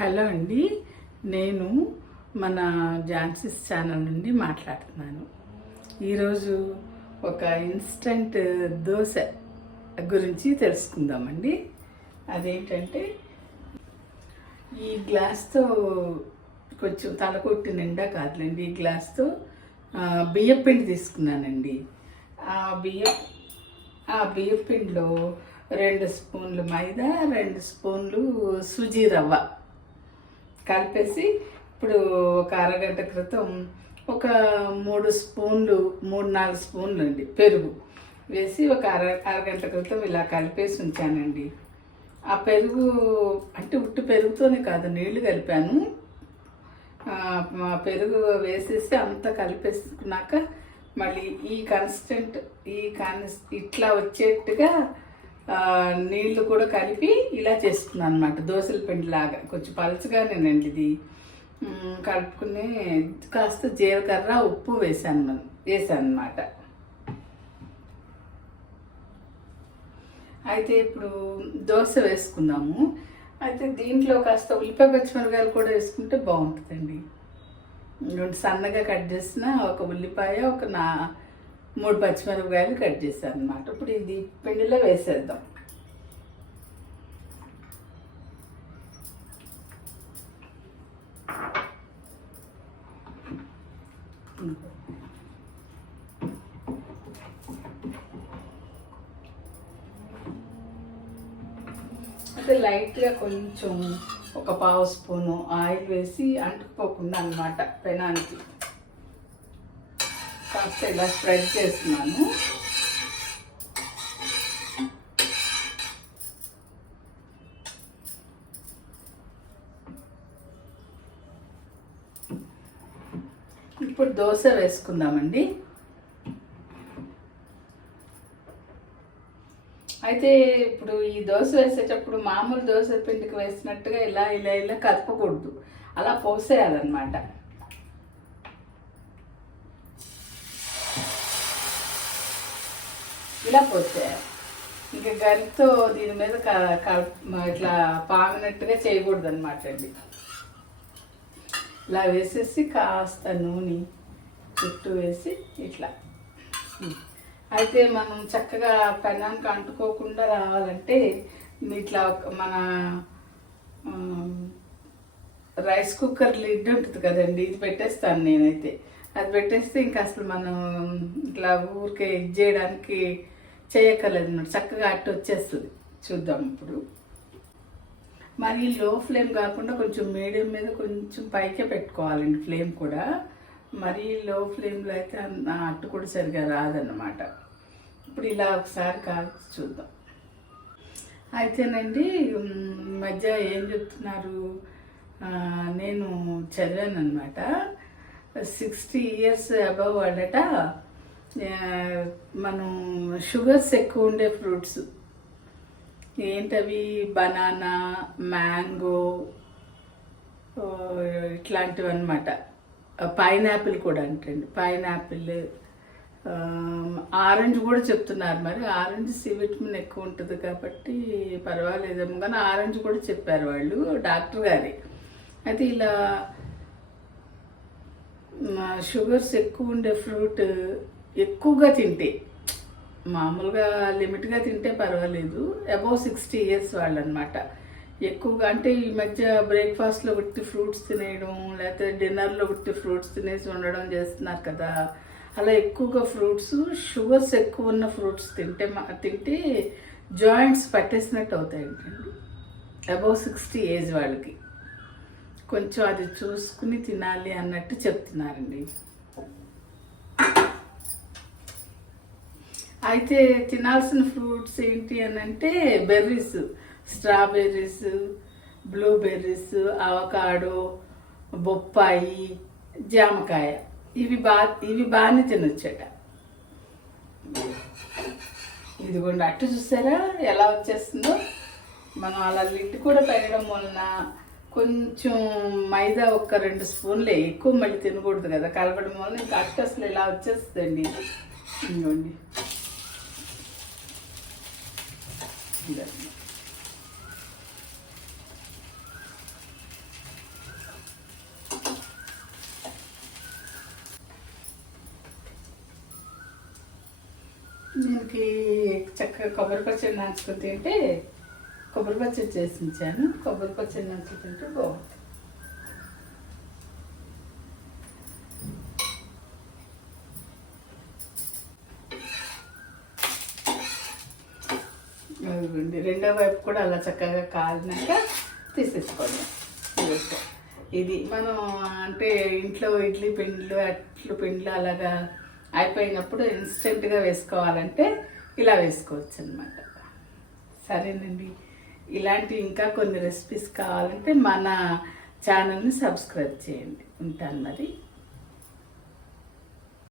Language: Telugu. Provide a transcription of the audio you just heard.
హలో అండి, నేను మన ఝాన్సీస్ ఛానల్ నుండి మాట్లాడుతున్నాను. ఈరోజు ఒక ఇన్స్టంట్ దోశ గురించి తెలుసుకుందామండి. అదేంటంటే, ఈ గ్లాస్తో కొంచెం తలకొట్టి నిండా కాదులేండి, ఈ గ్లాస్తో బియ్యపిండి తీసుకున్నానండి. ఆ బియ్యపిండిలో 2 స్పూన్లు మైదా, 2 స్పూన్లు సుజీ రవ్వ కలిపేసి, ఇప్పుడు ఒక అరగంట క్రితం ఒక 3-4 స్పూన్లు అండి పెరుగు వేసి ఒక అరగంట క్రితం ఇలా కలిపేసి ఉంచానండి. ఆ పెరుగు అంటే ఉట్టి పెరుగుతోనే కాదు, నీళ్లు కలిపాను. పెరుగు వేసేసి అంతా కలిపేసుకున్నాక మళ్ళీ ఇట్లా వచ్చేట్టుగా నీళ్లు కూడా కలిపి ఇలా చేసుకున్నాను అనమాట. దోశల పిండిలాగా కొంచెం పలచగానేనండి ఇది. కలుపుకుని కాస్త జీలకర్ర, ఉప్పు వేసాను అనమాట. అయితే ఇప్పుడు దోశ వేసుకున్నాము. అయితే దీంట్లో కాస్త ఉల్లిపాయ పచ్చిమిరపకాయలు కూడా వేసుకుంటే బాగుంటుందండి. సన్నగా కట్ చేసిన ఒక ఉల్లిపాయ, 3 పచ్చిమిరపకాయలు కట్ చేశాను అనమాట. ఇప్పుడు ఇది పిండిలో వేసేద్దాం. అయితే లైట్గా కొంచెం ఒక 1/2 స్పూను ఆయిల్ వేసి అంటుకుపోకుండా అనమాట పెనానికి కాస్త ఇలా స్ప్రెడ్ చేస్తున్నాను. ఇప్పుడు దోశ వేసుకుందామండి. అయితే ఇప్పుడు ఈ దోశ వేసేటప్పుడు మామూలు దోశ పిండికి వేసినట్టుగా ఇలా కదపకూడదు, అలా పోసేయాలన్నమాట. ఇలా పోసేయాలి. ఇంకా గరితో దీని మీద ఇట్లా పామినట్టుగా చేయకూడదు అనమాట అండి. ఇలా వేసేసి కాస్త నూనె చుట్టూ వేసి ఇట్లా. అయితే మనం చక్కగా పెనానికి అంటుకోకుండా రావాలంటే ఇట్లా మన రైస్ కుక్కర్ లిడ్ ఉంటుంది కదండి, ఇది పెట్టేస్తాను నేనైతే. అది పెట్టేస్తే ఇంకా అసలు మనం ఇట్లా ఊరికే ఇది చేయడానికి చేయక్కర్లేదు అన్నమాట, చక్కగా అట్టు వచ్చేస్తుంది. చూద్దాం ఇప్పుడు. మరి లో ఫ్లేమ్ కాకుండా కొంచెం మీడియం మీద కొంచెం పైకే పెట్టుకోవాలండి ఫ్లేమ్ కూడా. మరీ లో ఫ్లేమ్లో అయితే అట్టు కూడా సరిగా రాదన్నమాట. ఇప్పుడు ఇలా ఒకసారి కాల్చి చూద్దాం. అయితేనండి, మధ్య ఏం చెప్తున్నారు, నేను చదివాను అనమాట. 60 years అబవ్ వాళ్ళట మనం షుగర్స్ ఎక్కువ ఉండే ఫ్రూట్స్ ఏంటవి, బనానా, మ్యాంగో, ఇట్లాంటివి అనమాట. పైనాపిల్ కూడా అంటండి, పైనాపిల్, ఆరెంజ్ కూడా చెప్తున్నారు. మరి ఆరెంజ్ సి విటమిన్ ఎక్కువ ఉంటుంది కాబట్టి పర్వాలేదేమో, కానీ ఆరెంజ్ కూడా చెప్పారు వాళ్ళు, డాక్టర్ గారి. అయితే ఇలా షుగర్స్ ఎక్కువ ఉండే ఫ్రూట్ ఎక్కువగా తింటే, మామూలుగా లిమిట్గా తింటే పర్వాలేదు, అబౌవ్ 60 years వాళ్ళు అనమాట. ఎక్కువగా అంటే ఈ మధ్య బ్రేక్ఫాస్ట్లో ఉట్టి ఫ్రూట్స్ తినేయడం, లేకపోతే డిన్నర్లో ఉట్టి ఫ్రూట్స్ తినేసి ఉండడం చేస్తున్నారు కదా. అలా ఎక్కువగా ఫ్రూట్స్, షుగర్స్ ఎక్కువ ఉన్న ఫ్రూట్స్ తింటే జాయింట్స్ పట్టేసినట్టు అవుతాయంటండి. అబౌవ్ 60 ఏజ్ వాళ్ళకి కొంచెం అది చూసుకుని తినాలి అన్నట్టు చెప్తున్నారండి. అయితే తినాల్సిన ఫ్రూట్స్ ఏంటి అని అంటే బెర్రీస్, స్ట్రాబెర్రీస్, బ్లూబెర్రీస్, అవకాడో, బొప్పాయి, జామకాయ, ఇవి బాగానే తినొచ్చట. ఇదిగోండి అట్టు చూసారా ఎలా వచ్చేస్తుందో. మనం అలా లిడ్ కూడా పెట్టడం వలన కొంచెం మైదా ఒక 2 స్పూన్లే, ఎక్కువ మళ్ళీ తినకూడదు కదా, కలపడం వల్ల ఇంకా అట్టు అసలు ఇలా వచ్చేస్తుందండి. ఇదిగోండి దీనికి చక్కగా కొబ్బరి పచ్చడి నంచుకుని తింటే, కొబ్బరి పచ్చడి చేసి ఉంచాను, కొబ్బరి పచ్చడి నంచుకుని తింటే బాగుంటుంది. రెండో వైపు కూడా అలా చక్కగా కాలినాక తీసేసుకోండి. ఇది మనం అంటే ఇంట్లో ఇడ్లీ పిండిలు అట్లు పిండిలు అలాగా అయిపోయినప్పుడు ఇన్స్టెంట్గా వేసుకోవాలంటే ఇలా వేసుకోవచ్చు అనమాట. సరేనండి, ఇలాంటి ఇంకా కొన్ని రెసిపీస్ కావాలంటే మన ఛానల్ని సబ్స్క్రైబ్ చేయండి. ఉంటాను మరి.